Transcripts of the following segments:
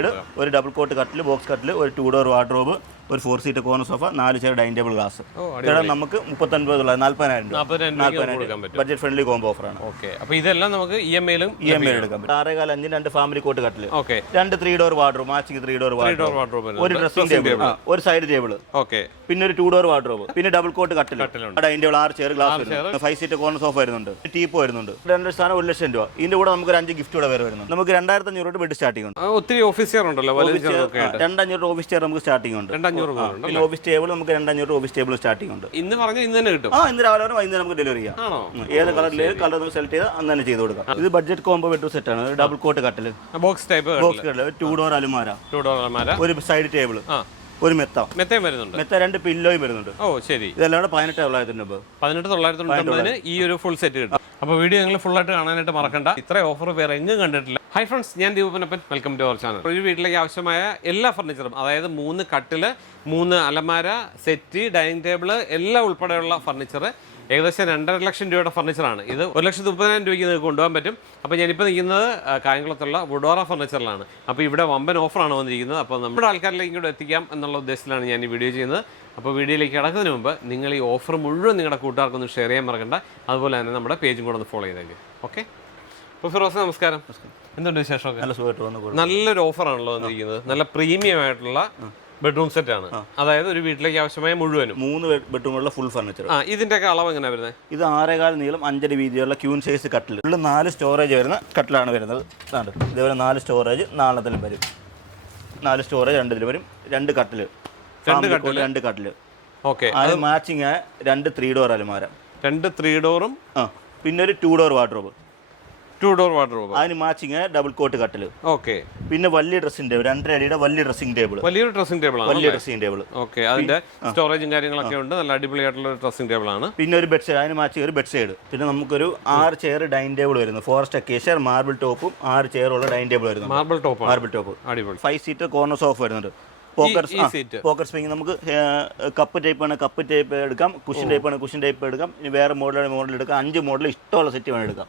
Side ഒരു double coat കട്ടിൽ, box കട്ടിൽ, ഒരു 2 ഡോർ വാർഡ്രോബ്, ഒരു 4 seat corner sofa, 4 chair dining table glass. ഇതെല്ലാം നമുക്ക് 40,000 ബഡ്ജറ്റ് ഫ്രണ്ട്ലി കോംബോ ഓഫറാണ്. അപ്പോൾ ഇതെല്ലാം നമുക്ക് EMI എടുക്കാൻ പറ്റും. 6.5 2 ഫാമിലി കോട്ട് കട്ടിൽ, 2 3 door wardrobe, matching 3 door wardrobe, ഒരു ഡ്രസ്സിംഗ് ടേബിൾ, ഒരു സൈഡ് ടേബിൾ, പിന്നെ ഒരു 2 ഡോർ വാർഡ്രോബ്, പിന്നെ ഡബിൾ കോട്ട് കട്ടിൽ, dining table, 6 chair glass, 5 seat corner sofa വരുന്നുണ്ട്, ടീപ്പോ വരുന്നുണ്ട്. 2 സ്ഥാനം 1 ലക്ഷം രൂപ. ഇതിന്റെ കൂടെ നമുക്ക് 5 ഗിഫ്റ്റ് കൂടെ വരുന്നുണ്ട്. നമുക്ക് 2,500 ബെഡ് സ്റ്റാർട്ടിംഗ് ഉണ്ട്. ഒത്തിരി ഓഫീസ് ചെയർ ഉണ്ടല്ലോ, 2,500 ഓഫീസ് ചെയർ നമുക്ക് സ്റ്റാർട്ടിംഗ് ഉണ്ട്. പിന്നെ ഓഫീസ് ടേബിൾ നമുക്ക് 2,500 ഓഫീസ് ടേബിൾ സ്റ്റാർട്ടിംഗ് ഉണ്ട്. ഇന്ന് പറഞ്ഞാൽ ഇന്ന് തന്നെ കിട്ടും. ഇന്ന് രാവിലെ വൈകുന്നേരം നമുക്ക് ഡെലിവറി ചെയ്യാം. ഏത് കളറിൽ നമുക്ക് സെലക്ട് ചെയ്താൽ അന്ന് തന്നെ ചെയ്ത് കൊടുക്കാം. ഇത് ബഡ്ജറ്റ് കോംബോ ബെഡ്റൂം സെറ്റ് ആണ്. ഡബിൾ കോട്ട് കട്ടിൽ, ബോക്സ് ടൈപ്പ്, 2 ഡോർ അലുമാര, ഒരു സൈഡ് ടേബിൾ, ഒരു മെത്തയും വരുന്നുണ്ട്, 2 പില്ലോയും വരുന്നുണ്ട്. ശരി. ഇതെല്ലാം 18,990 ഈ ഒരു ഫുൾ സെറ്റ് കിട്ടും. അപ്പോൾ വീഡിയോ നിങ്ങൾ ഫുൾ ആയിട്ട് കാണാനായിട്ട് മറക്കണ്ട. ഇത്ര ഓഫർ വേറെ എങ്ങും കണ്ടിട്ടില്ല. ഹൈ ഫ്രണ്ട്സ്, ഞാൻ Deepanappan. Welcome to our channel. ഒരു വീട്ടിലേക്ക് ആവശ്യമായ എല്ലാ ഫർണിച്ചറും, അതായത് 3 കട്ടില്, 3 അലമാര, സെറ്റ്, ഡൈനിങ് ടേബിൾ എല്ലാം ഉൾപ്പെടെയുള്ള ഫർണിച്ചർ ഏകദേശം 2.5 ലക്ഷം രൂപയുടെ ഫർണിച്ചറാണ്. ഇത് 1,30,000 രൂപയ്ക്ക് നിങ്ങൾക്ക് കൊണ്ടുപോകാൻ പറ്റും. അപ്പോൾ ഞാനിപ്പോൾ നിൽക്കുന്നത് കായംകുളത്തുള്ള വുഡോറ ഫർണിച്ചറിലാണ്. അപ്പോൾ ഇവിടെ വമ്പൻ ഓഫറാണ് വന്നിരിക്കുന്നത്. അപ്പോൾ നമ്മുടെ ആൾക്കാരിലേക്ക് കൂടെ എത്തിക്കാം എന്നുള്ള ഉദ്ദേശത്തിലാണ് ഞാൻ ഈ വീഡിയോ ചെയ്യുന്നത്. അപ്പോൾ വീഡിയോയിലേക്ക് കിടക്കുന്നതിന് മുമ്പ് നിങ്ങൾ ഈ ഓഫർ മുഴുവൻ നിങ്ങളുടെ കൂട്ടുകാർക്കൊന്ന് ഷെയർ ചെയ്യാൻ മറക്കണ്ട. അതുപോലെ തന്നെ നമ്മുടെ പേജും കൂടെ ഒന്ന് ഫോളോ ചെയ്തേക്ക്. ഓക്കെ. അപ്പോൾ ഫിറോസ്, നമസ്കാരം. എന്തുണ്ട് വിശേഷമൊക്കെ? നല്ലൊരു ഓഫറാണല്ലോ വന്നിരിക്കുന്നത്. നല്ല പ്രീമിയം ആയിട്ടുള്ള ബെഡ്റൂം സെറ്റ് ആണ്. അതായത് ഒരു വീട്ടിലേക്ക് ആവശ്യമായ മുഴുവനും 3 ബെഡ്റൂമുള്ള ഫുൾ ഫർണിച്ചർ. ഇതിന്റെയൊക്കെ അളവ് എങ്ങനെയാണ് വരുന്നത്? ഇത് 6.25 നീളം, 5 വീതിയുള്ള ക്യൂൻ സൈസ് കട്ടിൽ, 4 സ്റ്റോറേജ് വരുന്ന കട്ടിലാണ് വരുന്നത്. ഇതേപോലെ 4 സ്റ്റോറേജ് 4 വരും. 4 സ്റ്റോറേജ് 2 വരും. 2 കട്ടില്, 2 കട്ടില്. ഓക്കെ. അത് മാച്ചിങ് ആയ 2 3 ഡോർ അലമാര, 2 3 ഡോറും, പിന്നെ ഒരു 2 ഡോർ വാർഡ്രോബ്, 2 ഡോർ വാർഡ്രോബ്, അതിന് മാച്ചിങ് ആയ ഡബിൾ കോട്ട് കട്ടില്. ഓക്കെ. പിന്നെ വലിയ ഡ്രസ്സിംഗ് ടേബിൾ, 2.5 അടിയുടെ വലിയ ഡ്രസ്സിംഗ് ടേബിൾ, വലിയൊരു ഡ്രസ്സിംഗ് ടേബിൾ ആണ്. വലിയ ഡ്രസ്സിംഗ് ടേബിൾ. ഓക്കെ. അതിന്റെ സ്റ്റോറേജും കാര്യങ്ങളൊക്കെ ഉണ്ട്. നല്ല അടിപൊളിയായിട്ടുള്ള ഒരു ഡ്രസ്സിംഗ് ടേബിൾ ആണ്. പിന്നെ ഒരു ബെഡ് സൈഡ്, അതിന് മാച്ചിങ് ഒരു ബെഡ് സൈഡ്. പിന്നെ നമുക്കൊരു 6 ചെയർ ഡൈനിങ് ടേബിൾ വരുന്നു. ഫോറസ്റ്റ് അക്കേഷ്യ മാർബിൾ ടോപ്പും 6 ചെയറുള്ള ഡൈനിങ് ടേബിൾ വരുന്നു. Marble top. അടിപൊളി. 5 സീറ്റ് കോർണർ സോഫ വരുന്നുണ്ട്. Pocket spring. നമുക്ക് കപ്പ് ടൈപ്പ് ആണ്, കപ്പ് ടൈപ്പ് എടുക്കാം. കുഷൻ ടൈപ്പ് ആണ്, കുഷൻ ടൈപ്പ് എടുക്കാം. ഇനി വേറെ മോഡൽ എടുക്കാം. 5 മോഡൽ ഇഷ്ടമുള്ള സെറ്റ് വേണം എടുക്കാം.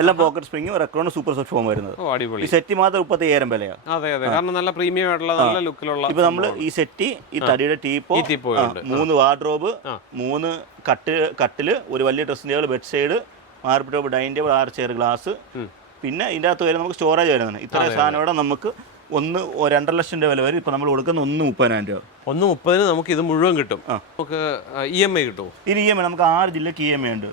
എല്ലാം പോക്കറ്റ് സ്പ്രിംഗും റെക്രോണും സൂപ്പർ സോഫ്റ്റ് ഫോം വരുന്നത്. അടിപൊളി. ഈ സെറ്റ് മാത്രം 30,000 വിലയാണ്. കാരണം നല്ല പ്രീമിയം ആയിട്ടുള്ള നല്ല ലുക്കിലുള്ള. ഇപ്പൊ നമ്മൾ ഈ സെറ്റ്, ഈ തടിയുടെ ടീപ്പോ, 3 വാർഡ്രോബ്, 3 കട്ടില്, ഒരു വലിയ dressing table, bed side, marble top, dining table, 6 chair glass, പിന്നെ ഇതിൻ്റെ അകത്ത് വരെ നമുക്ക് സ്റ്റോറേജ് വരുന്നതാണ്. ഇത്രയും സാധനം ഇവിടെ നമുക്ക് 2.5 ലക്ഷം രൂപ വില വരും. ഇപ്പൊ നമ്മൾ കൊടുക്കുന്ന 1,30,000 രൂപ. 1,30,000 നമുക്ക് ഇത് മുഴുവൻ കിട്ടും. നമുക്ക് EMI കിട്ടും. ഇനി EMI നമുക്ക് 6 ജില്ലക്ക് EMI ഉണ്ട്.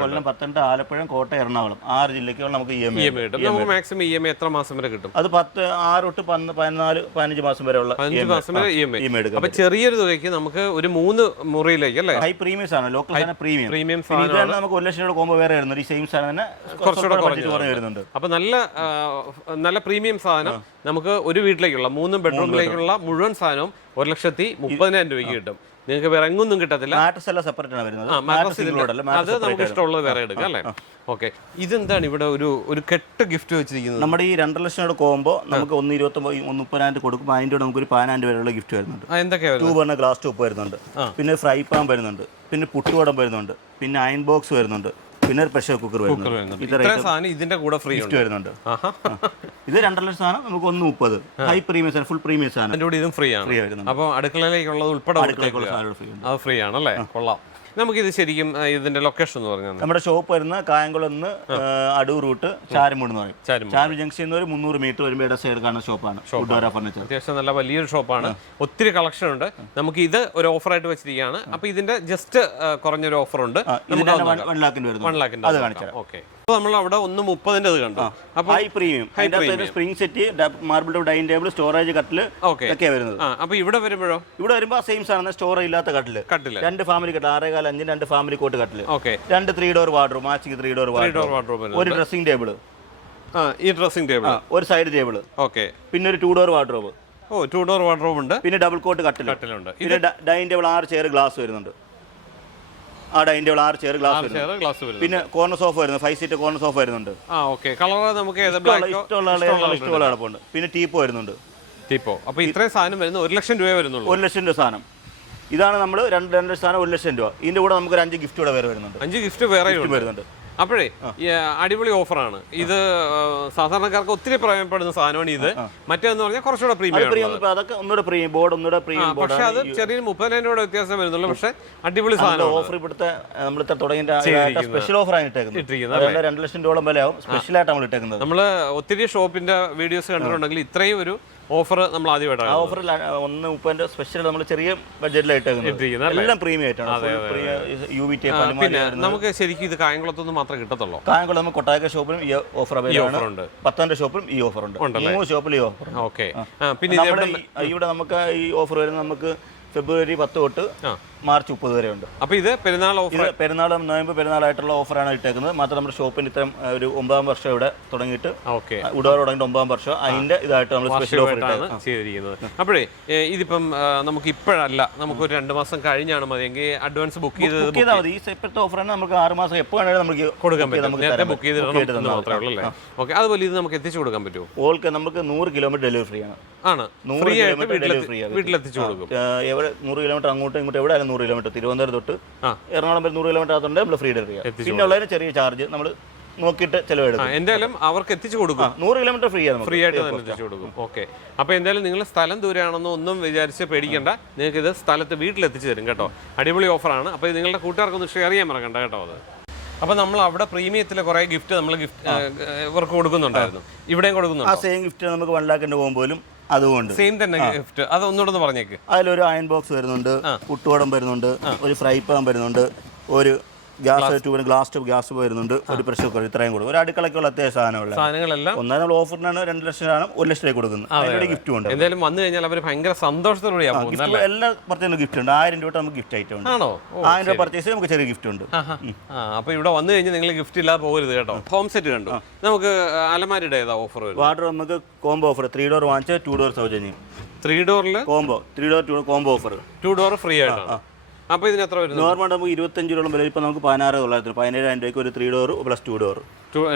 കൊല്ലം, പത്തനംതിട്ട, ആലപ്പുഴ, കോട്ടയം, എറണാകുളം 6 ജില്ലക്ക് നമുക്ക് EMI കിട്ടും. നമുക്ക് മാക്സിമം EMI എത്ര മാസം വരെ കിട്ടും? അത് 6 തൊട്ട് 14 15 മാസം വരെ ഉള്ള 15 മാസം വരെ EMI എടുക്കാം. അപ്പൊ ചെറിയൊരു തുകയ്ക്ക് നമുക്ക് ഒരു 3 മുറിയിലേക്ക് അല്ലേ? ഹൈ പ്രീമിയം ആണ്, ലോക്കൽ പ്രീമിയം സാധനം. നമുക്ക് 1 ലക്ഷം രൂപ കോമ്പോ വേറെ വരുന്നുണ്ട്. ഈ സെയിം സാധനം തന്നെ കുറച്ചുകൂടെ കുറഞ്ഞു വരുന്നുണ്ട്. അപ്പൊ നല്ല പ്രീമിയം സാധനം നമുക്ക് ഒരു വീട്ടിലേക്കുള്ള 3 ബെഡ്റൂമിലേക്കുള്ള മുഴുവൻ സാധനവും 1,30,000 രൂപയ്ക്ക് കിട്ടും. നിങ്ങൾക്ക് വേറെ എങ്ങൊന്നും കിട്ടത്തില്ല. അത് നമുക്ക് ഇഷ്ടമുള്ളത് വേറെ എടുക്കാം അല്ലേ? ഓക്കെ. ഇതെന്താണ് ഇവിടെ ഒരു കെട്ട് ഗിഫ്റ്റ് വെച്ചിരിക്കുന്നത്? നമ്മുടെ ഈ 2 ലക്ഷം രൂപ കോമ്പോ നമുക്ക് 1,29,000 കൊടുക്കും. അതിൻ്റെ കൂടെ നമുക്ക് ഒരു 14,000 വരെയുള്ള ഗിഫ്റ്റ് വരുന്നുണ്ട്. എന്തൊക്കെയാണ്? 2 പറഞ്ഞ ഗ്ലാസ് ടോപ്പ് വരുന്നുണ്ട്, പിന്നെ ഫ്രൈ പാൻ വരുന്നുണ്ട്, പിന്നെ പുട്ടുവടം വരുന്നുണ്ട്, പിന്നെ അയൺ ബോക്സ് വരുന്നുണ്ട്, പിന്നെ ഒരു പ്രഷർ കുക്കർ വരുന്നുണ്ട്. ഇതിന്റെ കൂടെ ഫ്രീ വരുന്നുണ്ട്. ഇത് 2 ലക്ഷം സാധനം നമുക്ക് 1,30,000. ഹൈ പ്രീമിയം സാധനം, ഫുൾ പ്രീമിയം സാധനം. ഇതും ഫ്രീ ആണ്. അപ്പോൾ അടുക്കളയിലേക്കുള്ളത് ഉൾപ്പെടെ അത് ഫ്രീ ആണല്ലേ? കൊള്ളാം. നമുക്കിത് ശരിക്കും ഇതിന്റെ ലൊക്കേഷൻ എന്ന് പറഞ്ഞാൽ നമ്മുടെ ഷോപ്പ് വരുന്ന കായംകുളം അടൂർ റൂട്ട് ചാരുമൂട് എന്ന് പറയും. ചാരുമൂട് ജംഗ്ഷനിൽ ഒരു 300 മീറ്റർ വരുമ്പോൾ ഇട സൈഡ് കാണുന്ന ഷോപ്പാണ് വുഡോറ ഫർണിച്ചർ. അത്യാവശ്യം നല്ല വലിയൊരു ഷോപ്പാണ്. ഒത്തിരി കളക്ഷൻ ഉണ്ട്. നമുക്ക് ഇത് ഒരു ഓഫറായിട്ട് വെച്ചിരിക്കുകയാണ്. അപ്പൊ ഇതിന്റെ ജസ്റ്റ് കുറഞ്ഞൊരു ഓഫർ ഉണ്ട്. 1 ലാഖിന്റെ അത് കാണിച്ചാൽ ഓക്കെ. നമ്മൾ അവിടെ 1,30,000 കണ്ടു. High premium spring set, marble top, dining table, storage കട്ടില് ഒക്കെ വരുന്നത്. അപ്പൊ ഇവിടെ വരുമ്പോൾ സെയിം സാധനം, സ്റ്റോറേജ് ഇല്ലാത്ത കട്ടില്, 2 ഫാമിലി കട്ടിൽ, 6.25 2 ഫാമിലി കോട്ട് കട്ടില്, 2 3 door wardrobe, matching 3 door wardrobe, ഒരു ഡ്രസ്സിംഗ് ടേബിൾ, ഈ ഡ്രസ്സിംഗ് ടേബിൾ, ഒരു സൈഡ് ടേബിൾ, പിന്നെ ഒരു 2 ഡോർ വാർഡ്രോബ്, 2 ഡോർ വാർഡ്രോബ് ഉണ്ട്, പിന്നെ ഡബിൾ കോട്ട് കട്ടിലുണ്ട്, പിന്നെ ഡൈനിങ് ടേബിൾ 6 ചെയർ ഗ്ലാസ് വരുന്നുണ്ട്. ഡൈനിങ് ടേബിൾ 6 ചെയർ ഗ്ലാസ്, പിന്നെ കോർണർ സോഫ വരുന്നത്, 5 സീറ്റ് കോർണർ സോഫ വരുന്നുണ്ട്. ഇഷ്ടമുള്ള കിടപ്പുണ്ട്. പിന്നെ ടീപ്പോ വരുന്നുണ്ട്. അപ്പൊ ഇത്രയും സാധനം വരുന്നത് 1 ലക്ഷം രൂപ വരുന്നുള്ളൂ. 1 ലക്ഷം രൂപ സാധനം. ഇതാണ് നമ്മൾ 2 സാധനം 1 ലക്ഷം രൂപ. ഇതിന്റെ കൂടെ നമുക്ക് 5 ഗിഫ്റ്റ് കൂടെ വേറെ വരുന്നുണ്ട്. 5 ഗിഫ്റ്റ് വേറെ വരുന്നുണ്ട്. അപ്പോഴേ അടിപൊളി ഓഫറാണ് ഇത്. സാധാരണക്കാർക്ക് ഒത്തിരി പ്രയോജനപ്പെടുന്ന സാധനമാണ് ഇത്. മറ്റേന്ന് പറഞ്ഞാൽ കുറച്ചുകൂടെ പ്രീമിയം, അതൊക്കെ ഒന്നുകൂടെ പ്രീമിയം ബോർഡ്, ഒന്നുകൂടെ പ്രീമിയം ബോർഡ്. പക്ഷെ അത് ചെറിയൊരു 30,000 രൂപയുടെ വ്യത്യാസം വരുന്നുള്ളൂ. പക്ഷെ അടിപൊളി സാധനം. ഓഫർ ഇവിടുത്തെ നമ്മളിത്തെ തുടങ്ങിയ സ്പെഷ്യൽ ഓഫർ ആണ് ഇട്ടേക്കുന്നത്. 2 ലക്ഷം രൂപ വിലയാവും. സ്പെഷ്യലായിട്ട് നമ്മൾ ഇട്ടേക്കുന്നത്. നമ്മള് ഒത്തിരി ഷോപ്പിന്റെ വീഡിയോസ് കണ്ടിട്ടുണ്ടെങ്കിൽ ഇത്രയും ഒരു ഓഫർ നമ്മൾ ആദ്യമായിട്ടാണ്. ആ ഓഫർ 130 സ്പെഷ്യൽ നമ്മൾ ചെറിയ ബഡ്ജറ്റിലായിട്ട് എല്ലാം പ്രീമിയം ആയിട്ടാണ്. പിന്നെ നമുക്ക് ശരിക്കും ഇത് കായംകുളത്തൊന്നും മാത്രമേ കിട്ടത്തുള്ളൂ. കായംകുളം നമുക്ക് കൊട്ടാരക്കര ഷോപ്പിലും ഈ ഓഫർ അവൈലബിൾ ആണ്. പത്തനംതിട്ട ഷോപ്പിലും ഈ ഓഫർ ഉണ്ട്. 3 ഷോപ്പിലും ഈ ഓഫർ. ഓക്കെ. പിന്നെ ഇവിടെ നമുക്ക് ഈ ഓഫർ വരുന്നത് നമുക്ക് ഫെബ്രുവരി 10 തൊട്ട് മാർച്ച് 30 വരെ ഉണ്ട്. അപ്പൊ ഇത് പെരുന്നാൾ ഓഫർ, പെരുന്നാൾ നോയമ്പ് പെരുന്നാളായിട്ടുള്ള ഓഫറാണ് ഇട്ടേക്കുന്നത്. മാത്രം നമ്മുടെ ഷോപ്പിന് ഇത്തരം ഒരു 9 വർഷം ഇവിടെ തുടങ്ങിയിട്ട് ഉടവ തുടങ്ങിയിട്ട് 9 വർഷം അതിന്റെ ഇതായിട്ട് നമ്മൾ സ്പെഷ്യൽ ഓഫർ ചെയ്തിരിക്കുന്നത്. അപ്പോഴേ ഇതിപ്പം നമുക്ക് ഇപ്പോഴല്ല, നമുക്ക് ഒരു 2 മാസം കഴിഞ്ഞാണ് മതിയെങ്കിൽ അഡ്വാൻസ് ബുക്ക് ചെയ്താൽ മതി. ഈ ഇപ്പോഴത്തെ ഓഫറാണ് നമുക്ക് 6 മാസം എപ്പോൾ വേണമെങ്കിലും നമുക്ക് കൊടുക്കാൻ പറ്റും. നേരത്തെ ബുക്ക് ചെയ്തിട്ട് മാത്രമേ ഉള്ളൂ അല്ലേ? ഓക്കെ. അതുപോലെ ഇത് നമുക്ക് എത്തിച്ചു കൊടുക്കാൻ പറ്റുമോ? ഓൾക്ക് നമുക്ക് 100 കിലോമീറ്റർ ഡെലിവറി ഫ്രീ ആണ്. 100 കിലോമീറ്റർ വീട്ടിലെത്തിച്ചു കൊടുക്കും. എവിടെ 100 കിലോമീറ്റർ അങ്ങോട്ടും ഇങ്ങോട്ടും എവിടെ 100 കിലോമീറ്റർ തിരുവനന്തപുരം തൊട്ട് എറണാകുളം വരെ 100 കിലോമീറ്റർ ആകുന്നുണ്ട് നമ്മൾ ഫ്രീ ഡെലിവറി ചെയ്യാം. പിന്നെ ഉള്ളതിന് ചെറിയ ചാർജ് നമ്മൾ നോക്കിയിട്ട് ചെലവെടുക്കും. എന്തായാലും അവർക്ക് എത്തിച്ചു കൊടുക്കും. 100 കിലോമീറ്റർ ഫ്രീ ആണ്, ഫ്രീ ആയിട്ട് തന്നെ എത്തിച്ചു കൊടുക്കും. ഓക്കെ. അപ്പോൾ എന്തായാലും നിങ്ങൾ സ്ഥലം ദൂരെയാണെന്നോ ഒന്നും വിചാരിച്ച് പേടിക്കേണ്ട. നിങ്ങൾക്ക് ഇത് സ്ഥലത്ത് വീട്ടിലെത്തിച്ചു തരും കേട്ടോ. അടിപൊളി ഓഫറാണ്. അപ്പോൾ നിങ്ങളുടെ കൂട്ടുകാർക്കൊന്ന് ഷെയർ ചെയ്യാൻ മറക്കണ്ട കേട്ടോ. അത് അപ്പോൾ നമ്മൾ അവിടെ പ്രീമിയത്തിലെ കുറേ ഗിഫ്റ്റ് നമ്മൾ ഇവർക്ക് കൊടുക്കുന്നുണ്ടായിരുന്നു. ഇവിടെയും കൊടുക്കുന്നുണ്ട്. ആ സെയിം ഗിഫ്റ്റ് നമുക്ക് 1 ലാഖിന്റെ പോകുമ്പോഴും അതുകൊണ്ട് സെയിം തന്നെ ഗിഫ്റ്റ്. അത് ഒന്നുകൂടെ പറഞ്ഞേക്ക്. അതിലൊരു അയൺ ബോക്സ് വരുന്നുണ്ട്, കുട്ടുവടം വരുന്നുണ്ട്, ഒരു ഫ്രൈ പാൻ വരുന്നുണ്ട്, ഒരു ഗ്യാസ് ട്യൂബിന് ഗ്ലാസ് ട്യൂബ് ഗ്യാസ് വരുന്നുണ്ട്, ഒരു പ്രഷർ കുക്കർ. ഇത്രയും കൊടുക്കും. ഒരു അടുക്കളയ്ക്കുള്ള അത്യാവശ്യം സാധനങ്ങളെല്ലാം ഒന്നാം നമ്മൾ ഓഫറിനാണ് 2 ലക്ഷം ആണ് 1 ലക്ഷം കൊടുക്കുന്നത്. അതിന്റെ ഗിഫ്റ്റും ഉണ്ട്. എന്തായാലും വന്നു കഴിഞ്ഞാൽ അവർ ഭയങ്കര സന്തോഷത്തോടെയാണ്. എല്ലാ പർച്ചേസിനും ഗിഫ്റ്റ് ഉണ്ട്. 1000 രൂപ നമുക്ക് ഗിഫ്റ്റ് ആയിട്ട് ഉണ്ട്. 1000 രൂപ പർച്ചേസ് നമുക്ക് ചെറിയ ഗിഫ്റ്റ് ഉണ്ട്. അപ്പൊ ഇവിടെ വന്നു കഴിഞ്ഞാൽ നിങ്ങൾ ഗിഫ്റ്റ് ഇല്ലാതെ പോകരുത് കേട്ടോ. ഹോം സെറ്റ് കണ്ടു. നമുക്ക് അലമാരിയുടെ ഏതാ ഓഫർ? വാർഡ്രോബ് നമുക്ക് കോംബോ ഓഫർ. 3 ഡോർ വാങ്ങിച്ചാൽ 2 ഡോർ സൗജന്യം. 3 ഡോറിൽ combo, 3 door combo offer. 2 door free ആയിട്ടാണ്. അപ്പോൾ ഇതിന് എത്ര വരുന്നത്? നോർമൽ നമുക്ക് 25 രൂപ വില. ഇപ്പോൾ നമുക്ക് 16,900 17,000 രൂപയ്ക്ക് ഒരു 3 ഡോർ പ്ലസ് 2 ഡോർ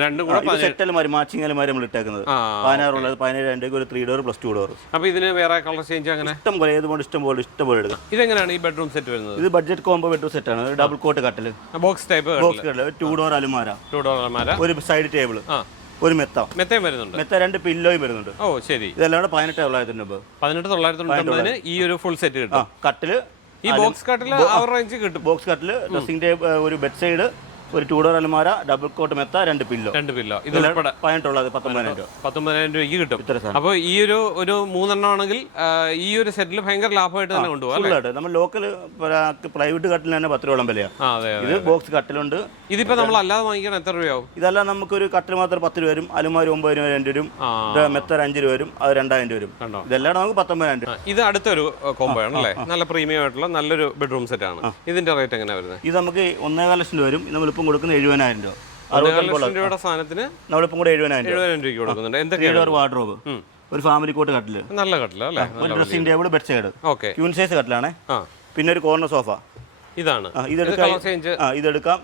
രണ്ടും കൂടെ സെറ്റൽമാര് മാച്ചിങ് അലമാരി നമ്മൾ ഇട്ടേക്കുന്നത്. 16,000 17,000 രൂപയ്ക്ക് ഒരു 3 ഡോർ പ്ലസ് 2 ഡോർ. അപ്പോൾ ഇതിന് വേറെ കളർ ചേഞ്ച് അങ്ങനെ ഇഷ്ടം പോലെ ഏതുകൊണ്ട് ഇഷ്ടം പോലെ എടുക്കാം. ഇതെങ്ങനെയാണ് ഈ ബെഡ്റൂം സെറ്റ് വരുന്നത്? ഇത് ബഡ്ജറ്റ് കോംബോ ബെഡ്റൂം സെറ്റ് ആണ്. ഡബിൾ കോട്ട് കട്ടിൽ, ബോക്സ് ടൈപ്പ്, ബോക്സ് കട്ടിൽ, 2 ഡോർ അലമാര, ഒരു സൈഡ് ടേബിൾ, ഒരു മെത്തയും വരുന്നുണ്ട്. 2 പില്ലോയും വരുന്നുണ്ട്. ഓ ശരി. ഇതെല്ലാം 18,900 രൂപ. 18,990 ഈ ഒരു ഫുൾ സെറ്റ് കിട്ടും. കട്ടില് ഈ ബോക്സ് കട്ടിൽ അവർ റേഞ്ച് കിട്ടും. ബോക്സ് കട്ടിൽ, ഡ്രസ്സിംഗ് ടേബിൾ, ഒരു ബെഡ് സൈഡ്, ഒരു 2 ഡോർ അലമാര, ഡബിൾ കോട്ട് മെത്ത, 2 പില്ലോ. ഇത് 19,000 രൂപയ്ക്ക് കിട്ടും. അപ്പോൾ ഈ ഒരു 3 എണ്ണം ആണെങ്കിൽ ഈ ഒരു സെറ്റിൽ ഭയങ്കര ലാഭമായിട്ട് തന്നെ കൊണ്ടുപോകാം. നമ്മൾ ലോക്കൽ പ്രൈവറ്റ് കട്ടിൽ തന്നെ 10 രൂപ വിലയാണ്. ഇത് ബോക്സ് കട്ടിലുണ്ട്. ഇതിപ്പോ നമ്മൾ അല്ലാതെ വാങ്ങിക്കാൻ എത്ര രൂപയാവും? ഇതെല്ലാം നമുക്ക് ഒരു കട്ടിൽ മാത്രം 10 രൂപ വരും, അലുമാരി 9 രൂപ 2 വരും, മെത്ത 5 രൂപ വരും, അത് 2,000 വരും. ഇതെല്ലാം നമുക്ക് 19,000 രൂപ. ഇത് അടുത്തൊരു കോംബോ ആണ് അല്ലേ? നല്ല പ്രീമിയം ആയിട്ടുള്ള നല്ലൊരു ബെഡ്റൂം സെറ്റ് ആണ്. ഇതിന്റെ റേറ്റ് എങ്ങനെയാണ് വരുന്നത്? ഇത് നമുക്ക് 1.5 ലക്ഷം രൂപ വരും. നമ്മളിപ്പം കൊടുക്കുന്നത് 70,000 രൂപ. 60 ലക്ഷം രൂപയുടെ സാധനത്തിന് നമ്മളിപ്പം കൂടെ 70,000 രൂപയ്ക്ക് കൊടുക്കുന്നുണ്ട്. എന്തൊക്കെയാണ്? വാർഡ്രോബ്, ഒരു ഫാമിലി കോട്ട് കട്ടില്, നല്ല കട്ടില് അല്ലേ? ഒരു dressing table, bed side, okay, queen size കട്ടിലാണ്. പിന്നെ ഒരു കോർണർ സോഫ. ഇതാണ്. ഇതെടുക്കാം.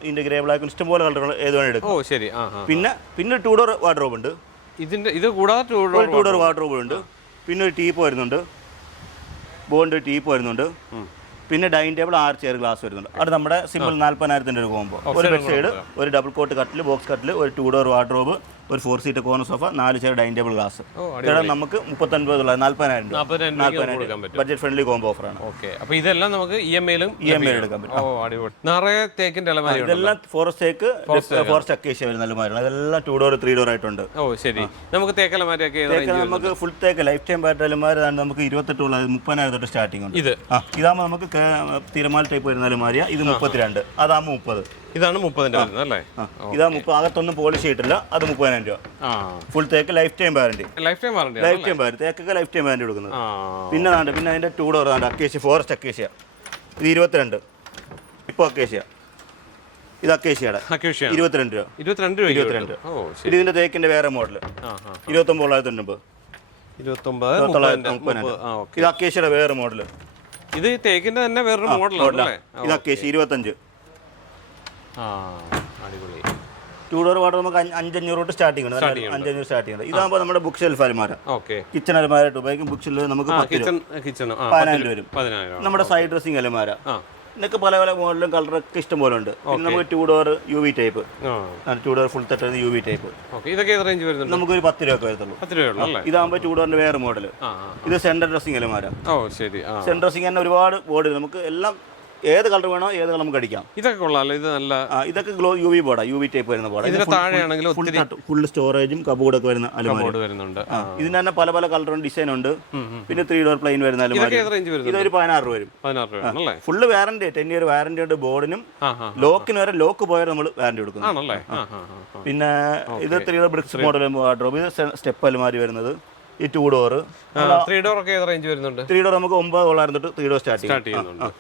ഇതിന്റെ ഗ്രേ ബ്ലാക്ക് ഇഷ്ടംപോലെ കളറുകൾ ഏത് വേണം എടുക്കാം. ഓ ശരി. പിന്നെ 2 ഡോർ വാർഡ്രോബ് ഉണ്ട്. ഇത് കൂടാതെ 2 ഡോർ വാർഡ്രോബ് ഉണ്ട്. പിന്നെ ഒരു ടീപ്പ് വരുന്നുണ്ട്, ബോണ്ട് ടീപ്പ് വരുന്നുണ്ട്. പിന്നെ ഡൈനിങ് ടേബിൾ, 6 ചെയർ, ഗ്ലാസ് വരുന്നുണ്ട്. അത് നമ്മുടെ സിമ്പിൾ 40,000 ഒരു കോംബോ. ഒരു ബെഡ് സൈഡ്, ഒരു ഡബിൾ കോട്ട് കട്ടിൽ, ബോക്സ് കട്ടിൽ, ഒരു 2 ഡോർ വാർഡ്രോബ്, ഒരു 4 seat corner sofa, 4 chair dining table, glass. നമുക്ക് 39,000 40,000 ബഡ്ജറ്റ് ഫ്രണ്ട്ലി കോംബോ ഓഫറാണ്. അപ്പോൾ ഇതെല്ലാം നമുക്ക് EMI എടുക്കാൻ പറ്റും. നിറയെ തേക്കിന്റെ അലമാരി. ഇതെല്ലാം ഫോറസ്റ്റ് തേക്ക്, ഫോറസ്റ്റ് അക്കേഷ്യ വരുന്ന അലമാരിയാണ്. അതെല്ലാം 2 ഡോർ 3 ഡോർ ആയിട്ടുണ്ട്. ഓ ശരി. നമുക്ക് തേക്ക് അലമാരിയൊക്കെ നമുക്ക് ഫുൾ തേക്ക് ലൈഫ് ടൈം ബാറ്ററി അലമാരി നമുക്ക് 28 30,000 തൊട്ട് സ്റ്റാർട്ടിംഗ് ഉണ്ട്. ഇതാകുമ്പോൾ നമുക്ക് തിരമാല ടൈപ്പ് വരുന്ന അലമാരിയ. ഇത് 32, അതാകുമ്പോൾ 30. ഇതാണ് 30-ന്റെ അല്ലേ? ഇതാ 30. അകത്തൊന്നും പോളിഷ് ചെയ്തിട്ടില്ല. അത് 30,000 രൂപ. ഫുൾ തേക്ക് lifetime warranty. Lifetime warranty. തേക്കൊക്കെ ലൈഫ് ടൈം വാറണ്ടി കൊടുക്കുന്നത്. പിന്നെ അതിന്റെ 2 ഡോർ അക്കേഷ്യ, ഫോറസ്റ്റ് അക്കേഷ്യ. ഇത് 22. ഇപ്പോൾ അക്കേഷ്യ. ഇത് അക്കേഷ്യയുടെ 22 രൂപ. 22. ഇതിന്റെ തേക്കിന്റെ വേറെ മോഡൽ 29,990. ഇത് അക്കേഷ്യയുടെ വേറെ മോഡൽ. ഇത് തേക്കിന്റെ തന്നെ വേറൊരു മോഡലാണ്. ഇത് അക്കേഷ്യ 25. അടിപൊളി. 2 ഡോർ വാട്ടർ നമുക്ക് 5,500 തൊട്ട് സ്റ്റാർട്ടിംഗ് ഉണ്ട്. 5,500 സ്റ്റാർട്ടിംഗ് ഉണ്ട്. ഇതാകുമ്പോൾ നമ്മുടെ ബുക്ക് ഷെൽഫ് അലമാര, കിച്ചൺ അലമാരായിട്ട് ഉപയോഗിക്കും. ബുക്ക് ഷെൽഫ് നമുക്ക് 10,000 വരും. നമ്മുടെ സൈഡ് ഡ്രസ്സിംഗ് അലമാര ഇതൊക്കെ പല പല മോഡലും കളറൊക്കെ ഇഷ്ടം പോലെ ഉണ്ട്. പിന്നെ നമുക്ക് 2 door UV type, 2 door full തട്ട് UV ടൈപ്പ്. ഇതൊക്കെ ഏത് റേഞ്ച് വരുന്നുണ്ട്? നമുക്കൊരു 10 രൂപ വരത്തുള്ളൂ. 10 രൂപ. ഇതാകുമ്പോൾ 2 ഡോറിന്റെ വേറെ മോഡൽ. ഇത് സെന്റർ ഡ്രസ്സിംഗ് അലമാര. ശരി. സെന്റർ ഡ്രസ്സിംഗ് തന്നെ ഒരുപാട് ബോർഡ് നമുക്ക് എല്ലാം ഏത് കളർ വേണോ ഏത് കളർ നമുക്ക് അടിക്കാം. ഇതൊക്കെ കൊള്ളാമല്ലോ. ഇത് നല്ല ഇതൊക്കെ UV ബോർഡാ, UV ടൈപ്പ് വരുന്ന ബോർഡ്. ഫുൾ സ്റ്റോറേജും കബോർഡൊക്കെ വരുന്ന അലമാര വരുന്നുണ്ട്. ഇതിന് തന്നെ പല പല കളറും ഡിസൈൻ ഉണ്ട്. പിന്നെ 3 ഡോർ പ്ലെയിൻ വരുന്ന അലമാര. ഇതൊരു 16 രൂപ വരും. 16 രൂപ. ഫുള്ള് വാറന്റി, 10 ഇയർ വാറന്റി ഉണ്ട് ബോർഡിനും. ലോക്കിന് വരെ ലോക്ക് പോയാൽ നമ്മൾ വാറന്റി കൊടുക്കുന്നു. പിന്നെ ഇത് 3 ഡോർ ബ്രിക്സ് മോഡൽ വാർഡ്രോബ്. ഇത് സ്റ്റെപ്പ് അലമാരി വരുന്നത്. ഈ 2 ഡോർ 3 ഡോർ ഒക്കെ ഏത് റേഞ്ച് വരുന്നുണ്ട്? 3 ഡോർ നമുക്ക് 9,900 തൊട്ട് 3 ഡോർ സ്റ്റാർട്ട് ചെയ്യുന്നുണ്ട്.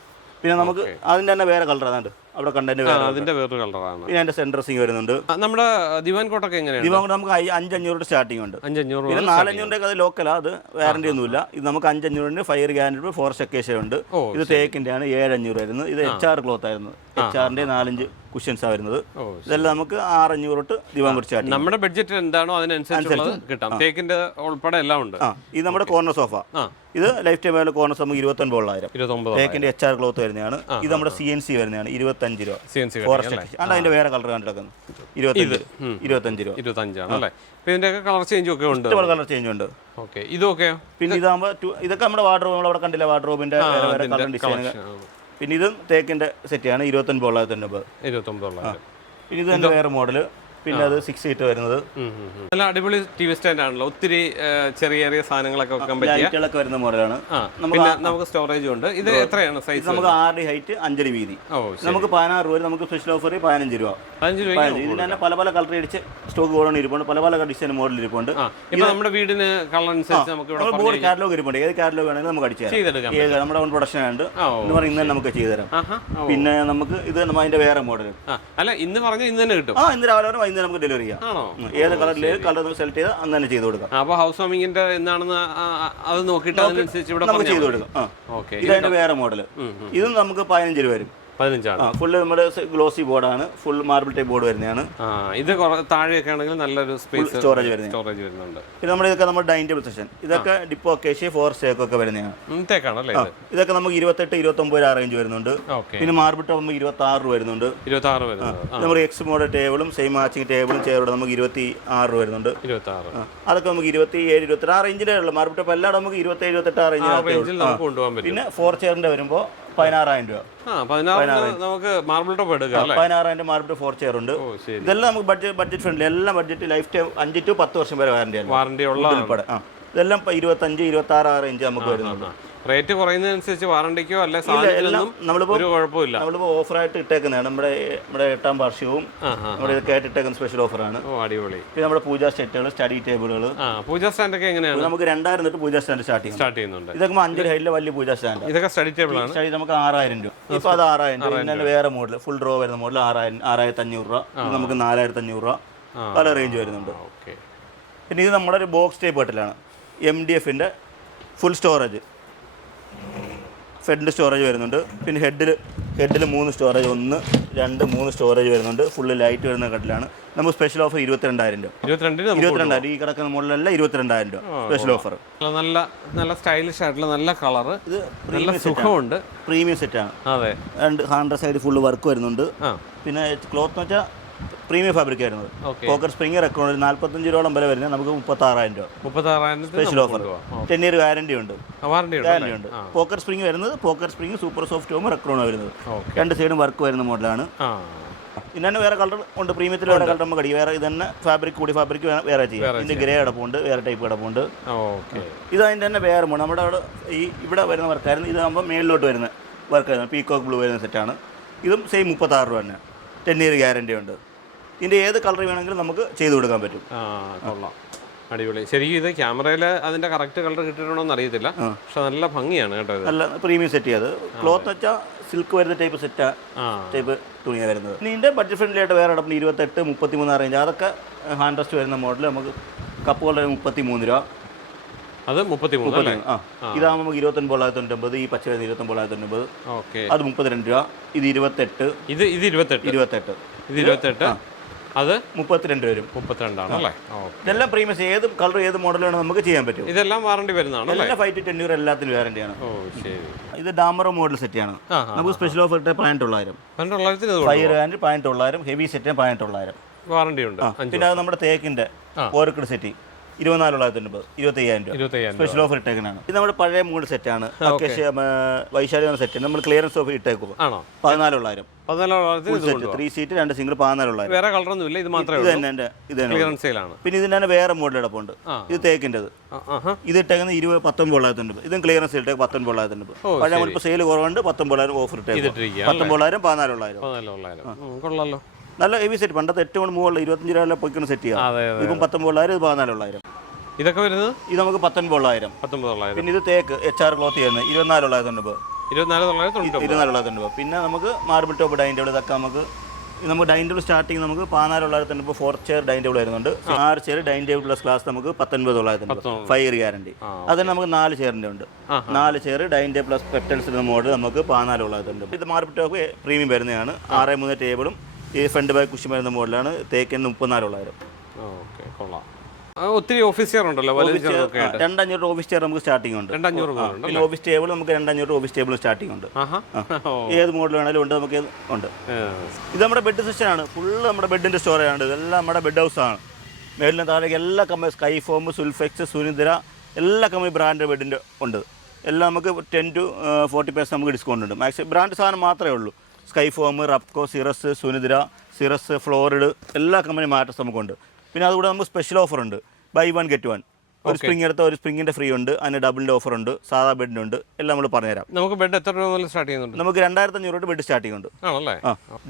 പിന്നെ നമുക്ക് അതിന്റെ തന്നെ വേറെ കളർ അതാണ്ട് അവിടെ കണ്ടന്റ് അതിന്റെ വേറൊരു കളറാണ്. പിന്നെ അതിന്റെ സെന്റർ ഡ്രസ്സിംഗ് വരുന്നുണ്ട്. നമ്മുടെ ദിവാൻ കോട്ടൊക്കെ എങ്ങനെയാണ്? ദിവാൻ കോട്ട് നമുക്ക് 5,500 സ്റ്റാർട്ടിംഗ് ഉണ്ട്. 5,500. പിന്നെ 4,500 അത് ലോക്കലാ, അത് വാറന്റി ഒന്നുമില്ല. ഇത് നമുക്ക് 5,500 ഫയർ ഗ്യാരണ്ടി, 4 സ്റ്റെക്കേഷൻ ഉണ്ട്. ഇത് തേക്കിന്റെ ആണ് 7,500 വരുന്നത്. ഇത് HR ക്ലോത്ത് ആയിരുന്നു. HR-ന്റെ 4-5 കുഷ്യൻസ് ആ വരുന്നത്. ഇതെല്ലാം നമുക്ക് 6,500 തൊട്ട് ദിവാൻ കോട്ട് സ്റ്റാർട്ട്. നമ്മുടെ ബഡ്ജറ്റ് എന്താണോ അതിനനുസരിച്ച് കിട്ടാം. തേക്കിന്റെ ഉൾപ്പെടെ എല്ലാം ഉണ്ട്. ഇത് നമ്മുടെ കോർണർ സോഫ. ഇത് ലൈഫ് ടൈം ആയാലും കോർണർ നമുക്ക് 29,000. തേക്കിന്റെ HR ക്ലോത്ത് വരുന്നതാണ്. ഇത് നമ്മുടെ CNC വരുന്നതാണ് 25 രൂപ. അതിന്റെ വേറെ കളർ കണ്ടിടക്കുന്നു 25 രൂപ. 25 ആണല്ലേ? ഇതിന്റെ കളർ ചേഞ്ച് ഒക്കെ ഉണ്ട്. കളർ ചേഞ്ച് ഉണ്ട്. ഇതൊക്കെയോ? പിന്നെ ഇതാകുമ്പോൾ ഇതൊക്കെ നമ്മുടെ വാർഡ്രോബ്, നമ്മൾ അവിടെ കണ്ടില്ല വാർഡ്രോബിന്റെ വേറെ കളർ ഡിസൈൻ. പിന്നെ ഇതും തേക്കിന്റെ സെറ്റാണ് 29,900. പിന്നെ ഇത് തന്നെ വേറെ മോഡല്. പിന്നെ അത് 6 സീറ്റ് വരുന്നത്. നല്ല അടിപൊളി TV സ്റ്റാൻഡ് ആണല്ലോ. ഒത്തിരി ചെറിയ ചെറിയ സാധനങ്ങളൊക്കെ വെക്കാൻ പറ്റിയ ലൈറ്റുകളൊക്കെ വരുന്ന മോഡലാണ്. പിന്നെ നമുക്ക് സ്റ്റോറേജ് ഉണ്ട്. ഇത് എത്രയാണ് സൈസ്? നമുക്ക് 6 ഹൈറ്റ് 5 വീതി. നമുക്ക് 16 രൂപ. നമുക്ക് സ്പെഷ്യൽ ഓഫർ 15 രൂപ. 15 രൂപ. ഇതിന് തന്നെ പല പല കളർ അടിച്ച് സ്റ്റോക്ക് ഗോഡൗൺ ഇരിപ്പുണ്ട്. പല പല ഡിസൈൻ മോഡൽ ഇരിപ്പുണ്ട്. ഇപ്പൊ നമ്മുടെ വീടിന് കളർ അനുസരിച്ച് നമുക്ക് ബോർഡ് കാറ്റലോഗ് ഇരിപ്പുണ്ട്. ഏത് കാറ്റലോഗ് വേണമെങ്കിലും നമുക്ക് അടിച്ചു നമ്മുടെ ഓൺ പ്രൊഡക്ഷൻ ഉണ്ട് എന്ന് പറഞ്ഞാൽ ഇന്ന് തന്നെ നമുക്ക് ചെയ്തു തരാം. പിന്നെ നമുക്ക് ഇത് അതിന്റെ വേറെ മോഡൽ അല്ല, ഇന്ന് പറഞ്ഞ ഇന്ന് തന്നെ കിട്ടും. ഇന്ന് രാവിലെ വൈകുന്നേരം നമുക്ക് ഡെലിവറി ചെയ്യാം. ഏത് കളറിലേക്ക് കളർ സെലക്ട് ചെയ്താൽ അന്ന് തന്നെ ചെയ്ത് കൊടുക്കാം. അപ്പൊ ഹൗസ് വാമിങ്ങിന്റെ എന്താണെന്ന് അത് നോക്കിയിട്ട് അതിനനുസരിച്ച് ഇവിടെ നമുക്ക് ചെയ്ത് കൊടുക്കാം. ഇതിന്റെ വേറെ മോഡൽ. ഇതും നമുക്ക് 15 രൂപ വരും. 15 ഫുള്ള് നമ്മുടെ ഗ്ലോസി ബോർഡാണ്. ഫുൾ മാർബിൾ ടൈപ്പ് ബോർഡ് വരുന്നതാണ്. ഇത് താഴെയൊക്കെ ആണെങ്കിൽ നല്ലൊരു സ്പേസ് സ്റ്റോറേജ് വരുന്നുണ്ട്. പിന്നെ നമ്മുടെ ഇതൊക്കെ നമ്മുടെ ഡൈനിങ് ടേബിൾ സെക്ഷൻ. ഇതൊക്കെ ഡിപ്പോ കേഷ്യ 4 സ്റ്റേക്ക് ഒക്കെ വരുന്നതാണ്. ഇതൊക്കെ നമുക്ക് 28, 29 റേഞ്ച് വരുന്നുണ്ട്. പിന്നെ മാർബിൾ ടോപ്പ് നമുക്ക് 26 രൂപ വരുന്നുണ്ട്. നമ്മുടെ എക്സ് മോഡൽ ടേബിളും സെയിം മാച്ചിങ് ടേബിളും ചെയറും നമുക്ക് 26 രൂപ വരുന്നുണ്ട്. അതൊക്കെ നമുക്ക് 27, 28 ആ റേഞ്ചിലേ ഉള്ളൂ. മാർബിൾ ടോപ്പ് എല്ലാവരും നമുക്ക് 27, 28 ആ റേഞ്ചിൽ. പിന്നെ 4 ചെയറിന്റെ വരുമ്പോൾ 16,000 രൂപ. 16,000 നമുക്ക് മാർബിൾ ടോപ്പ് എടുക്കാം. 16,000 മാർബിൾ 4 ചെയർ ഉണ്ട്. ഇതെല്ലാം നമുക്ക് ബഡ്ജറ്റ് ഫ്രണ്ട്ലി. എല്ലാം ബഡ്ജറ്റ് ലൈഫ് ടൈം 5 to 10 വർഷം വരെ വാറന്റി ഉൾപ്പെടെ. ഇതെല്ലാം 25, 26 ആ റേഞ്ച് നമുക്ക് വരുന്നുണ്ട്. റേറ്റ് കുറയുന്നതനുസരിച്ച് വാറണ്ടിക്കോ അല്ല ഒരു കുഴപ്പമില്ല. നമ്മളിപ്പോ ഓഫറായിട്ട് ഇട്ടേക്കുന്നതാണ്. നമ്മുടെ 8ാം വാർഷികവും നമ്മുടെ ഇതൊക്കെ ഇട്ടേക്കുന്ന സ്പെഷ്യൽ ഓഫറാണ്. അടിപൊളി. പിന്നെ നമ്മുടെ പൂജാ സെറ്റുകൾ, സ്റ്റഡി ടേബിളുകൾ. പൂജാ സ്റ്റാൻഡ് ഒക്കെ എങ്ങനെയാണ്? നമുക്ക് 2,000 തൊട്ട് പൂജാ സ്റ്റാൻഡ് സ്റ്റാർട്ട് ചെയ്യുന്നുണ്ട്. ഇതൊക്കെ 5 ഹൈറ്റിലെ വലിയ പൂജാ സ്റ്റാൻഡ്. ഇതൊക്കെ സ്റ്റഡി ടേബിൾ ആണ്. സ്റ്റഡി നമുക്ക് 6,000 രൂപ. ഇപ്പൊ അത് 6,000 രൂപ. പിന്നെ വേറെ മോഡൽ ഫുൾ ഡ്രോ വരുന്ന മോഡൽ 6,500 രൂപ. ഇത് നമുക്ക് 4,500 രൂപ. പല റേഞ്ച് വരുന്നുണ്ട്. പിന്നെ ഇത് നമ്മുടെ ഒരു ബോക്സ് ടൈപ്പ് ഹോട്ടലാണ്. MDFന്റെ ഫുൾ സ്റ്റോറേജ്, ഫെഡ് സ്റ്റോറേജ് വരുന്നുണ്ട്. പിന്നെ ഹെഡിൽ 3 സ്റ്റോറേജ്, 1, 2, 3 സ്റ്റോറേജ് വരുന്നുണ്ട്. ഫുള്ള് ലൈറ്റ് വരുന്ന കട്ടിലാണ്. നമുക്ക് സ്പെഷ്യൽ ഓഫർ 22,000 രൂപ. 22,000 ഈ കിടക്കുന്ന മോഡലല്ല 22,000 രൂപ സ്പെഷ്യൽ ഓഫർ. നല്ല സ്റ്റൈലിഷ് ആയിട്ടുള്ള നല്ല കളർ. ഇത് നല്ല സുഖമുണ്ട്. പ്രീമിയം സെറ്റാണ്. അതെ. ഹാൻഡ് സൈഡ് ഫുള്ള് വർക്ക് വരുന്നുണ്ട്. പിന്നെ ക്ലോത്ത് എന്ന് വെച്ചാൽ പ്രീമിയം ഫാബ്രിക് ആയിരുന്നത്. പോക്കർ സ്പ്രിംഗ് റെക്കോർഡ് 45 രൂപയോളം വില വരുന്നത് നമുക്ക് 36,000 രൂപ. 36,000 സ്പെഷ്യൽ ഓഫർ. 10 ഇയർ വാറന്റി ഉണ്ട്. പോക്കർ സ്പ്രിംഗ് വരുന്നത് pocket spring super soft foam റെക്രോണോ വരുന്നത്. 2 സൈഡും വർക്ക് വരുന്ന മോഡലാണ്. പിന്നെ വേറെ കളർ ഉണ്ട്. പ്രീമിയത്തിൽ വേറെ കളർ നമുക്ക് വേറെ ഇത് തന്നെ ഫാബ്രിക് കൂടി ഫാബ്രിക് വേറെ ചെയ്യാം. ഇതിന്റെ ഗ്രേ കിടപ്പുണ്ട്, വേറെ ടൈപ്പ് കിടപ്പുണ്ട്. ഇത് അതിൻ്റെ തന്നെ വേറെ മോഡൽ. നമ്മുടെ അവിടെ ഇവിടെ വരുന്ന വർക്കായിരുന്നു. ഇതാകുമ്പോൾ മേളിലോട്ട് വരുന്ന വർക്കായിരുന്നു. പീകോക്ക് ബ്ലൂ വരുന്ന സെറ്റാണ്. ഇതും സെയിം 36 രൂപ തന്നെ. 10 ഇയർ ഗ്യാരണ്ടി ഉണ്ട്. ഇതിൻ്റെ ഏത് കളർ വേണമെങ്കിലും നമുക്ക് ചെയ്തു കൊടുക്കാൻ പറ്റും. കൊള്ളാം, അടിപൊളി. ശരിക്കും ഇത് ക്യാമറയിൽ അതിന്റെ കറക്റ്റ് കളർ കിട്ടിയിട്ടുണ്ടോന്ന് അറിയത്തില്ല, പക്ഷെ നല്ല ഭംഗിയാണ് കേട്ടോ. നല്ല പ്രീമിയം സെറ്റ് ചെയ്ത് ക്ലോത്ത് വെച്ചാൽ സിൽക്ക് വരുന്ന ടൈപ്പ് സെറ്റാ ടൈപ്പ് തുണിയാണ് വരുന്നത്. ഇതിൻ്റെ ബഡ്ജറ്റ് ഫ്രണ്ട്ലി ആയിട്ട് വേറെ കിടപ്പുണ്ട്. 28, 33 റേഞ്ച്. അതൊക്കെ ഹാൻഡ് റെസ്റ്റ് വരുന്ന മോഡൽ. നമുക്ക് കപ്പുകളുടെ 33 രൂപ. അത് 33. ഇതാകുമ്പോൾ നമുക്ക് 29,990. ഈ പച്ച 29,990. അത് 32 രൂപ. ഇത് 28. ഇത് 28. അത് 32 വരും. 32 ആണല്ലേ? ഇതെല്ലാം പ്രീമിയം, ഏത് കളർ ഏത് മോഡലാണ് നമുക്ക് ചെയ്യാൻ പറ്റും. ഇതെല്ലാം വാറണ്ടി വരുന്നതാണ്. എല്ലാം 5 to 10 ഇയർ എല്ലാത്തിലും വാറണ്ടിയാണ്. ഇത് ഡാമറോ മോഡൽ സെറ്റാണ്. നമുക്ക് സ്പെഷ്യൽ ഓഫർ ഇട്ട് 18,900. 18,900 ഹെവി സെറ്റ് 18,900 വാറണ്ടി ഉണ്ട്. പിന്നെ അത് നമ്മുടെ തേക്കിന്റെ ഓർക്കിഡ് സെറ്റ് 24,900, 25,000 സ്പെഷ്യൽ ഓഫർ ഇട്ടേക്കാണ്. ഇത് നമ്മുടെ പഴയ മൂഡ് സെറ്റാണ്. വൈശാലി സെറ്റ് നമ്മൾ ക്ലിയറൻസ് ഓഫർ ഇട്ടേക്കും. 14,900 3 seat 2 single 14,900. വേറെ കളറൊന്നും ഇല്ല, ഇത് മാത്രമേ ഇത് തന്നെ. പിന്നെ ഇതിന് തന്നെ വേറെ മോഡൽ കിടപ്പുണ്ട്. ഇത് തേക്കിൻ്റെത്. ഇത് ഇട്ടേക്കുന്നത് 19,900. ഇതും ക്ലിയറൻസ് ഇട്ടേക്ക് 19,900. പഴയ നമ്മളിപ്പോൾ സെയിൽ കുറവുണ്ട്. 19,000 ഓഫർ ഇട്ടേക്കും. 19,000 14,000. കൊള്ളാലോ, നല്ല ഹെവി സെറ്റ്. പണ്ടത്തെ ഏറ്റവും മുകളിൽ 25 രൂപ പൊയ്ക്കുന്ന സെറ്റ് ചെയ്യാം. ഇപ്പം 19,000, ഇത് 14,000. ഇതൊക്കെ വരുന്നത് ഇത് നമുക്ക് 19,000. പിന്നെ ഇത് തേക്ക് HR ക്ലോത്ത് ചെയ്യുന്നത് 24,900. 24,900. പിന്നെ നമുക്ക് മാർബിൾ ടോപ്പ് ഡൈനിങ് ടേബിൾ ഇതൊക്കെ നമുക്ക് ഡൈനിങ് ടേബിൾ സ്റ്റാർട്ടിങ് നമുക്ക് 14,900. 4 ചെയർ ഡൈനിങ് ടേബിൾ വരുന്നുണ്ട്. 6 chair dining table plus class നമുക്ക് 19,900. 5 ഇയർ ഗ്യാരണ്ടി. അതിന് നമുക്ക് 4 ചെയറിൻ്റെ ഉണ്ട്. 4 ചെയർ ഡൈനിങ് ടേബിൾ പ്ലസ് പെറ്റൽസിൻ്റെ മോഡൽ നമുക്ക് 14,900. ഇത് മാർബിൾ ടോപ്പ് പ്രീമിയം വരുന്നതാണ്. 6-3 ടേബിളും ഈ ഫ്രണ്ട് ബാക്ക് കുഷൻ വരുന്ന മോഡലാണ്. തേക്കിന് 34,900. കൊള്ളാം. ഒത്തിരി ഓഫീസ് ചെയർ ഉണ്ടല്ലോ, 2,500 ഓഫീസ് ചെയർ നമുക്ക് സ്റ്റാർട്ടിംഗ് ഉണ്ട്. 2,500. പിന്നെ ഓഫീസ് ടേബിൾ നമുക്ക് 2,500 ഓഫീസ് ടേബിൾ സ്റ്റാർട്ടിംഗ് ഉണ്ട്. ഏത് മോഡൽ വേണമെങ്കിലും ഉണ്ട്, നമുക്ക് ഉണ്ട്. ഇത് നമ്മുടെ ബെഡ് സെക്ഷൻ ആണ്. ഫുള്ള് നമ്മുടെ ബെഡിന്റെ സ്റ്റോറേജ് ആണ്. ഇതെല്ലാം നമ്മുടെ ബെഡ് ഹൗസ് ആണ്. മേലിന് താഴേക്ക് എല്ലാ കമ്പനി സ്കൈ ഫോം, സുൽഫെക്സ്, സുനിദ്ര എല്ലാ കമ്പനി ബ്രാൻഡ് ബെഡിന്റെ ഉണ്ട്. എല്ലാം നമുക്ക് 10 to 40% നമുക്ക് ഡിസ്കൗണ്ട് ഉണ്ട്. മാക്സിമം ബ്രാൻഡ് സാധനം മാത്രമേ ഉള്ളൂ. സ്കൈ ഫോം, റപ്കോ, സിറസ്, സുനിദ്ര, സിറസ്, ഫ്ലോറിഡ് എല്ലാ കമ്പനി മാറ്റസ് നമുക്കുണ്ട്. പിന്നെ അതുകൂടെ നമുക്ക് സ്പെഷ്യൽ ഓഫർ ഉണ്ട്. Buy 1 get 1. ഒരു സ്പ്രിംഗ് എടുത്ത ഒരു സ്പ്രിങ്ങിന്റെ ഫ്രീ ഉണ്ട്. അതിന് ഡബിളിന്റെ ഓഫർ ഉണ്ട്. സാധാ ബെഡിന്റെ ഉണ്ട്. എല്ലാം നമ്മൾ പറഞ്ഞുതരാം. നമുക്ക് ബെഡ് എത്ര രൂപ മുതൽ സ്റ്റാർട്ട് ചെയ്യുന്നുണ്ട്? നമുക്ക് 2,500 ബെഡ് സ്റ്റാർട്ടിംഗ് ഉണ്ട്.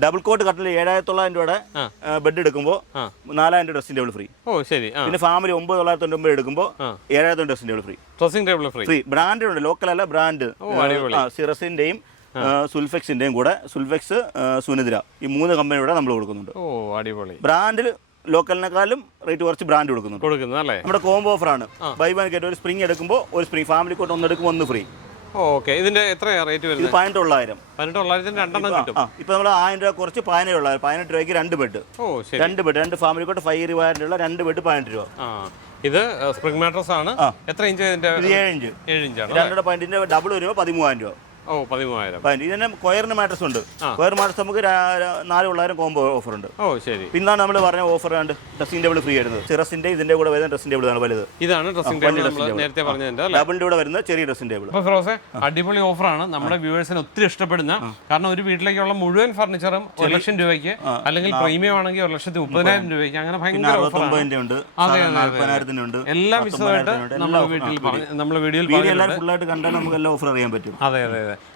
ഡബിൾ കോട്ട് കട്ടിൽ 7,900 രൂപയുടെ ബെഡ് എടുക്കുമ്പോൾ 4,000 ഡ്രസ്സിംഗ് ടേബിൾ ഫ്രീ. പിന്നെ ഫാമിലി 9,990 എടുക്കുമ്പോൾ 7,000 dressing table free. Dressing table free. Brand ഉണ്ട്, ലോക്കൽ അല്ല, ബ്രാൻഡ്. സിറസിന്റെയും സുൽഫെക്സിന്റെയും കൂടെ, സുൽഫെക്സ്, സുനിദ്ര, ഈ 3 കമ്പനിയുടെ നമ്മൾ കൊടുക്കുന്നുണ്ട്. ബ്രാൻഡിൽ ലോക്കലിനെക്കാളും റേറ്റ് കുറച്ച് ബ്രാൻഡ് കൊടുക്കുന്നുണ്ട്. നമ്മുടെ കോംബോ ഓഫർ ആണ്. Buy 1 get 1. ഒരു സ്പ്രിംഗ് എടുക്കുമ്പോൾ ഒരു സ്പ്രിംഗ്, ഫാമിലി കോട്ട് 1 എടുക്കുമ്പോൾ 1 ഫ്രീ. ഇതിന്റെ എത്രയാ റേറ്റ് വരുന്നത്? 18,900. 18,900 രണ്ടെണ്ണം കിട്ടും. ഇപ്പൊ നമ്മൾ 1,000 രൂപ കുറച്ച് 17,900. 18 രൂപയ്ക്ക് 2 bed. 2 bed, 2 family cot 5 year വാറന്റിയുള്ള 2 ബെഡ് 18 രൂപ. ഇത് സ്പ്രിംഗ് മാട്രസ് ആണ്. എത്ര ഇഞ്ച്? 7 ഇഞ്ച്. 7 ഇഞ്ചാണ്. 2 പോയിന്റിന്റെ ഡബിൾ വരുമ്പോൾ 13,000 രൂപ. 13,000. ഇതിന് കൊയറിന് മാട്രസ് ഉണ്ട്. കൊയർ മാട്രസ് നമുക്ക് 4,900 കോംബോ ഓഫർ ഉണ്ട്. പിന്നാണ് നമ്മൾ പറഞ്ഞ ഓഫർ ആണ് ഡ്രസ്സിംഗ് ടേബിൾ ഫ്രീ ആയിരുന്നു. സിറസിന്റെ ഇതിന്റെ കൂടെ വരുന്ന ഡ്രസ്സിംഗ് ടേബിൾ ആണ് വലുത്. ഇതാണ് ഡ്രസ്സിംഗ് ടേബിൾ നേരത്തെ പറഞ്ഞതിന്റെ ഡബിളിന്റെ കൂടെ വരുന്ന ചെറിയ ഡ്രസ്സിംഗ് ടേബിൾ. അപ്പോൾ ഫിറോസെ, അടിപൊളി ഓഫറാണ്. നമ്മുടെ വ്യൂവേഴ്സിന് ഒത്തിരി ഇഷ്ടപ്പെടുന്ന, കാരണം ഒരു വീട്ടിലേക്കുള്ള മുഴുവൻ ഫർണിച്ചറും 1,00,000 രൂപയ്ക്ക്, അല്ലെങ്കിൽ പ്രീമിയം ആണെങ്കിൽ 1,30,000 രൂപയ്ക്ക്, അങ്ങനെ ഭയങ്കര ഓഫറാണ്. എല്ലാം വിശദമായിട്ട് നമ്മുടെ വീഡിയോയിൽ ഫുള്ളായിട്ട് കണ്ടാൽ നമുക്ക് എല്ലാ ഓഫർ അറിയാൻ പറ്റും. അതെ.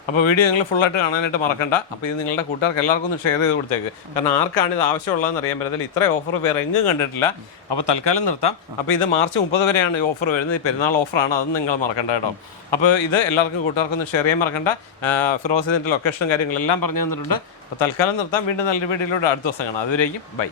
അപ്പോൾ വീഡിയോ നിങ്ങൾ ഫുള്ളായിട്ട് കാണാനായിട്ട് മറക്കണ്ട. അപ്പോൾ ഇത് നിങ്ങളുടെ കൂട്ടുകാർക്ക് എല്ലാവർക്കും ഒന്ന് ഷെയർ ചെയ്ത് കൊടുത്തേക്ക്. കാരണം ആർക്കാണ് ഇത് ആവശ്യമുള്ളതെന്ന് അറിയാൻ പറ്റത്തില്ല. ഇത്ര ഓഫർ വേറെ എങ്ങും കണ്ടിട്ടില്ല. അപ്പോൾ തൽക്കാലം നിർത്താം. അപ്പോൾ ഇത് മാർച്ച് 30 വരെയാണ് ഈ ഓഫർ വരുന്നത്. ഈ പെരുന്നാൾ ഓഫറാണ്, അതൊന്നും നിങ്ങൾ മറക്കണ്ട കേട്ടോ. അപ്പോൾ ഇത് എല്ലാവർക്കും കൂട്ടുകാർക്കൊന്നും ഷെയർ ചെയ്യാൻ മറക്കണ്ട. ഫിറോസ് ഇതിൻ്റെ ലൊക്കേഷനും കാര്യങ്ങളെല്ലാം പറഞ്ഞു തന്നിട്ടുണ്ട്. അപ്പോൾ തൽക്കാലം നിർത്താം. വീണ്ടും നല്ലൊരു വീഡിയോയിലൂടെ അടുത്ത ദിവസം കാണാം. അതുവരേക്കും ബൈ.